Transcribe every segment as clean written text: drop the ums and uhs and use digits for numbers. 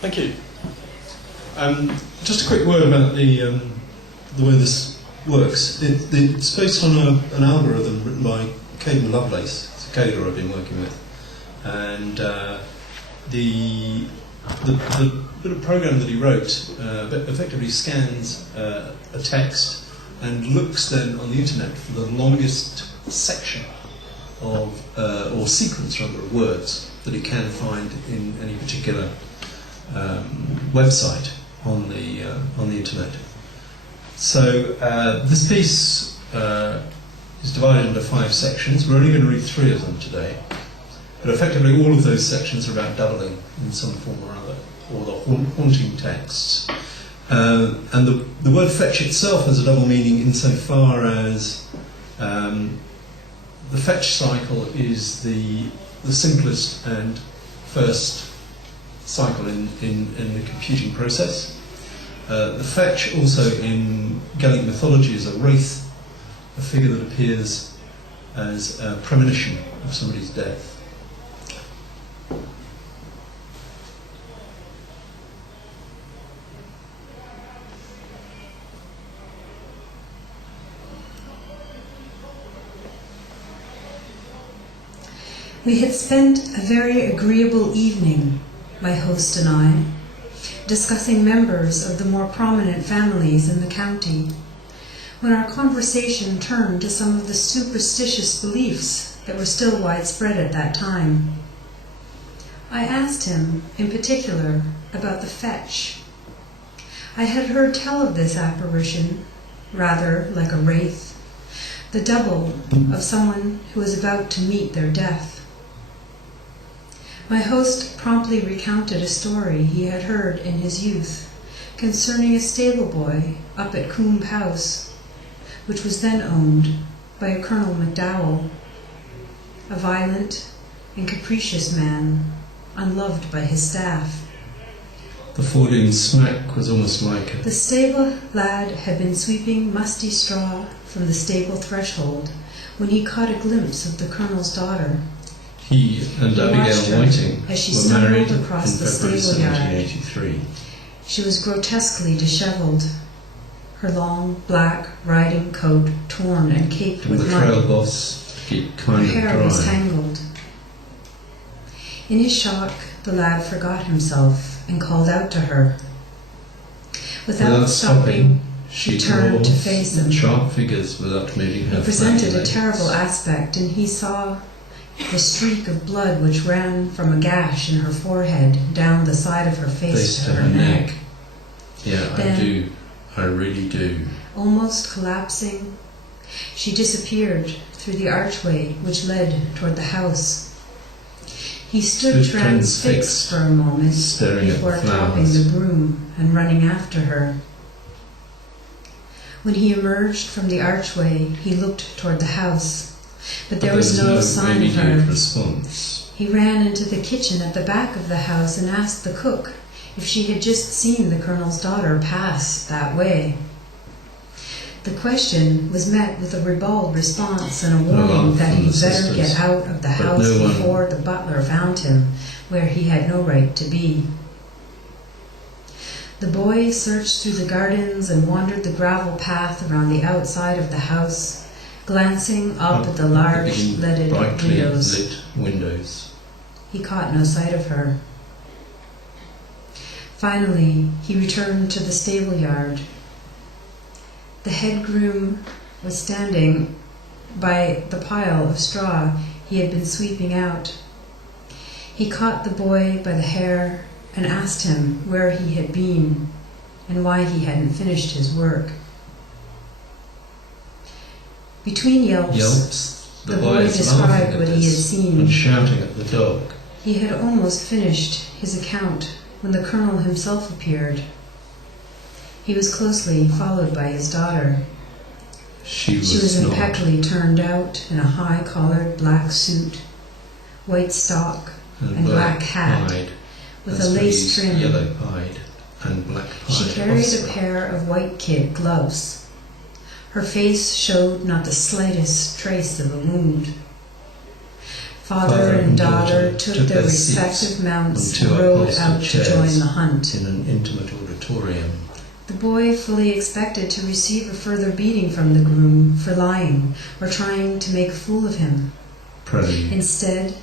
Thank you. Just a quick word about the way this works. It's based on an algorithm written by Caden Lovelace. It's a coder I've been working with, and the bit of program that he wrote effectively scans a text and looks then on the internet for the longest section of or sequence rather of words that it can find in any particular website on the internet. So this piece is divided into 5 sections. We're only going to read 3 of them today, but effectively all of those sections are about doubling in some form or other, or the haunting texts. And the word fetch itself has a double meaning insofar as the fetch cycle is the simplest and first cycle in the computing process. The fetch also in Gaelic mythology is a wraith, a figure that appears as a premonition of somebody's death. We had spent a very agreeable evening, my host and I, discussing members of the more prominent families in the county, when our conversation turned to some of the superstitious beliefs that were still widespread at that time. I asked him, in particular, about the fetch. I had heard tell of this apparition, rather like a wraith, the double of someone who is about to meet their death. My host promptly recounted a story he had heard in his youth concerning a stable boy up at Coombe House, which was then owned by a Colonel MacDowell, a violent and capricious man, unloved by his staff. The Fording smack was almost like The stable lad had been sweeping musty straw from the stable threshold when he caught a glimpse of the Colonel's daughter. He and Abigail Whiting as she were married stumbled across in the February stable yard. 1783. She was grotesquely disheveled, her long black riding coat torn and caked And with the trail mud. boss to keep Her kind of hair was dry. tangled. In his shock, the lad forgot himself and called out to her. Without stopping, she turned to face him. Sharp figures without moving her. He presented a legs. terrible aspect, and he saw the streak of blood which ran from a gash in her forehead down the side of her face to her neck. Yeah, Then, I do. I really do. Almost collapsing, she disappeared through the archway which led toward the house. He stood transfixed for a moment before dropping the broom and running after her. When he emerged from the archway, he looked toward the house, but there was no sign of her. Response. He ran into the kitchen at the back of the house and asked the cook if she had just seen the Colonel's daughter pass that way. The question was met with a ribald response and a warning that he'd better get out of the house before the butler found him where he had no right to be. The boy searched through the gardens and wandered the gravel path around the outside of the house, glancing up at the large leaded windows. He caught no sight of her. Finally, he returned to the stable yard. The head groom was standing by the pile of straw he had been sweeping out. He caught the boy by the hair and asked him where he had been and why he hadn't finished his work. Between yelps, the boy described what he had seen and shouting at the dog. He had almost finished his account when the Colonel himself appeared. He was closely followed by his daughter. She was impeccably turned out in a high-collared black suit, white stock, and black hat, with a lace trim. Yellow-pied and black-pied. She carried a pair of white kid gloves. Her face showed not the slightest trace of a wound. Father and daughter took their respective mounts and rode out to join the hunt. In an intimate auditorium. The boy fully expected to receive a further beating from the groom for lying or trying to make a fool of him. Prelude. Instead,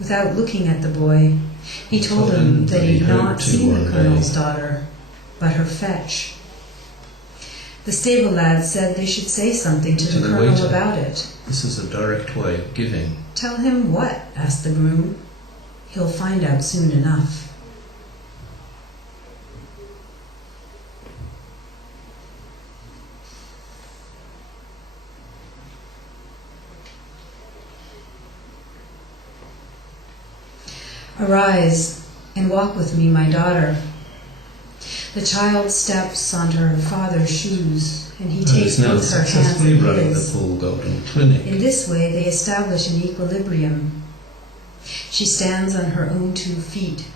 without looking at the boy, he told him that he'd not seen the colonel's daughter, but her fetch. The stable lad said they should say something to the colonel waiter about it. This is a direct way of giving. Tell him what? Asked the groom. He'll find out soon enough. Arise and walk with me, my daughter. The child steps onto her father's shoes, and he takes both her hands in his. The full golden clinic. In this way, they establish an equilibrium. She stands on her own 2 feet,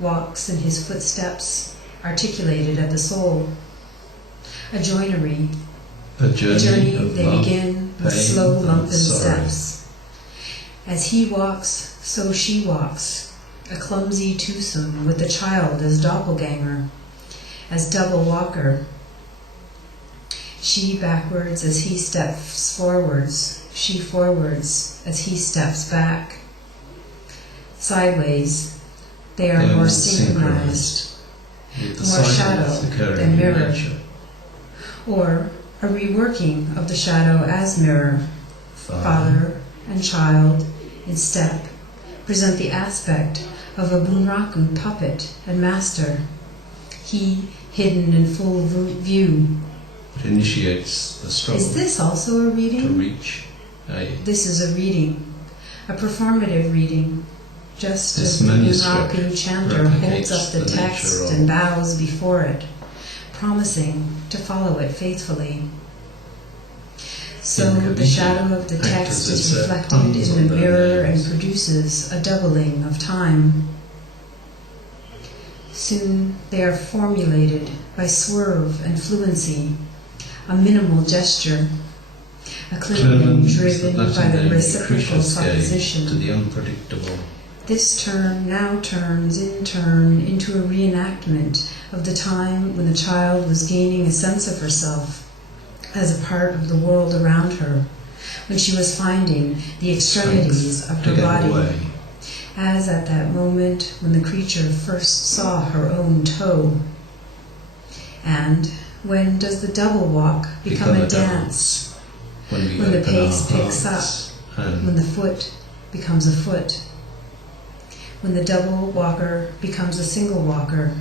walks in his footsteps, articulated at the sole. A journey they love, begin with pain, slow lumping sorrow. steps. As he walks, so she walks, a clumsy twosome with the child as doppelganger, as double walker. She backwards as he steps forwards, she forwards as he steps back. Sideways, they are more synchronized, more shadow than mirror, or a reworking of the shadow as mirror. Father and child in step present the aspect of a bunraku puppet and master, he hidden in full view. It initiates the struggle. Is this also a reading? To reach This is a reading, a performative reading, just this as the manuscript bunraku chanter holds up the replicates the text nature and bows before it, promising to follow it faithfully. So the shadow of the text is reflected in the mirror and produces a doubling of time. Soon they are formulated by swerve and fluency, a minimal gesture, a Clement driven by the reciprocal supposition. To the unpredictable. This turn now turns in turn into a reenactment of the time when the child was gaining a sense of herself as a part of the world around her, when she was finding the extremities of her body, as at that moment when the creature first saw her own toe. And when does the double walk become a dance? When the pace picks up, when the foot becomes a foot, when the double walker becomes a single walker.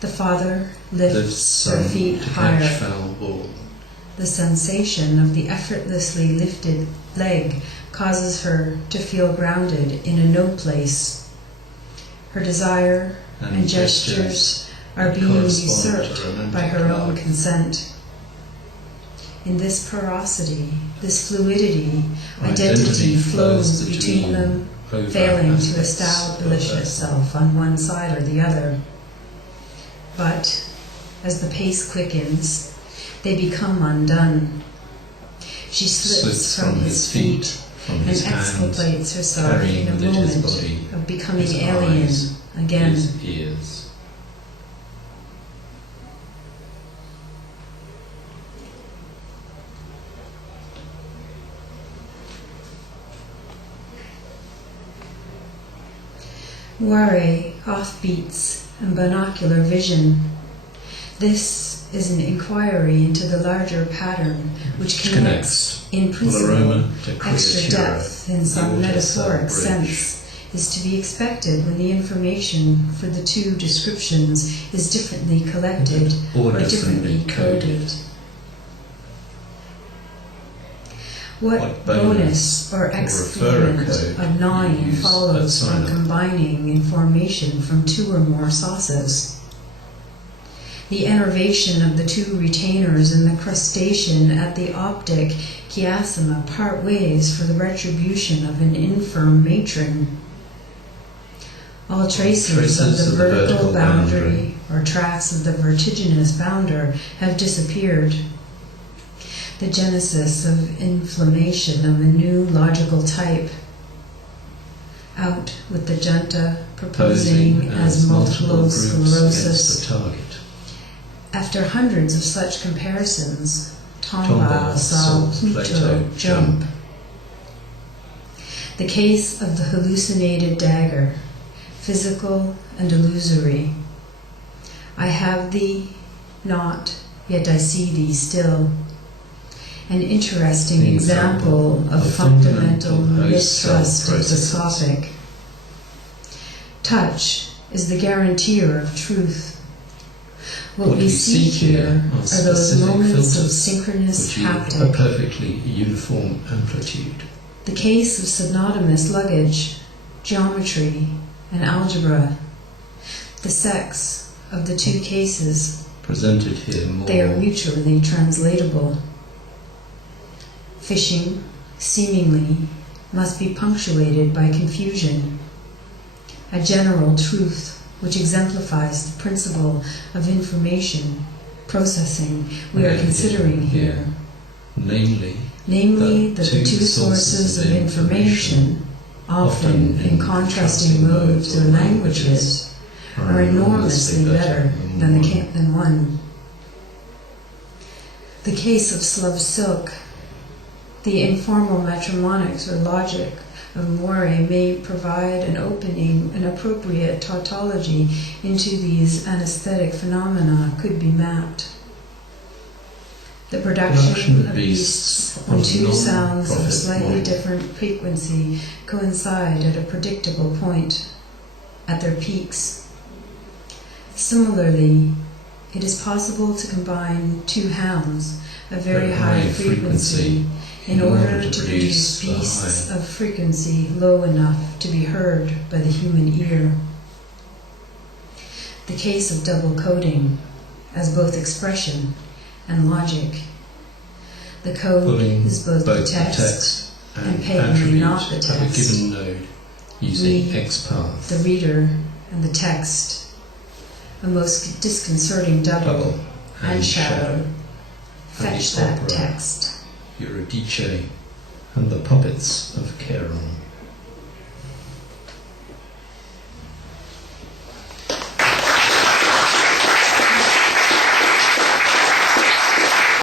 The father lifts her feet higher. The sensation of the effortlessly lifted leg causes her to feel grounded in a no place. Her desire and gestures are being usurped by her own consent. In this porosity, this fluidity, identity flows between them, failing to establish itself on one side or the other. But as the pace quickens, they become undone. She slips from his feet and exculpates herself in a moment of becoming alien again. Ware, offbeats, and binocular vision. This is an inquiry into the larger pattern which connects, in principle, extra depth in some metaphoric sense is to be expected when the information for the 2 descriptions is differently collected or differently coded. What bonus or explement of 9 follows from combining information from 2 or more sources? The enervation of the 2 retainers in the crustacean at the optic chiasma part ways for the retribution of an infirm matron. All traces of the vertical boundary or tracks of the vertiginous bounder have disappeared. The genesis of inflammation of a new logical type Out with the junta proposing as multiple sclerosis. The target. After hundreds of such comparisons, Tomba saw saw Pluto jump. The case of the hallucinated dagger, physical and illusory. I have thee not, yet I see thee still. An interesting example of fundamental mistrust of the Sophic. Touch is the guarantor of truth. What we seek here are those moments of synchronous haptic. A perfectly uniform amplitude. The case of synonymous luggage, geometry, and algebra. The sex of the two cases. Presented here more. They are mutually translatable. Fishing, seemingly, must be punctuated by confusion. A general truth which exemplifies the principle of information processing we are considering here. Namely, that the two sources of information, often in contrasting modes or languages, are enormously better than one. The case of Slav silk, the informal matrimonics or logic of Moire may provide an opening, an appropriate tautology into these anesthetic phenomena could be mapped. The production of beasts when two sounds of a slightly different frequency coincide at a predictable point, at their peaks. Similarly, it is possible to combine two hounds of very high frequency in order to produce beasts of frequency low enough to be heard by the human ear. The case of double coding as both expression and logic. The code is both the text and patently not the text. Of a given node using XPath. The reader and the text. A most disconcerting double and shadow. Fetch that text. Eurydice and the puppets of Charon.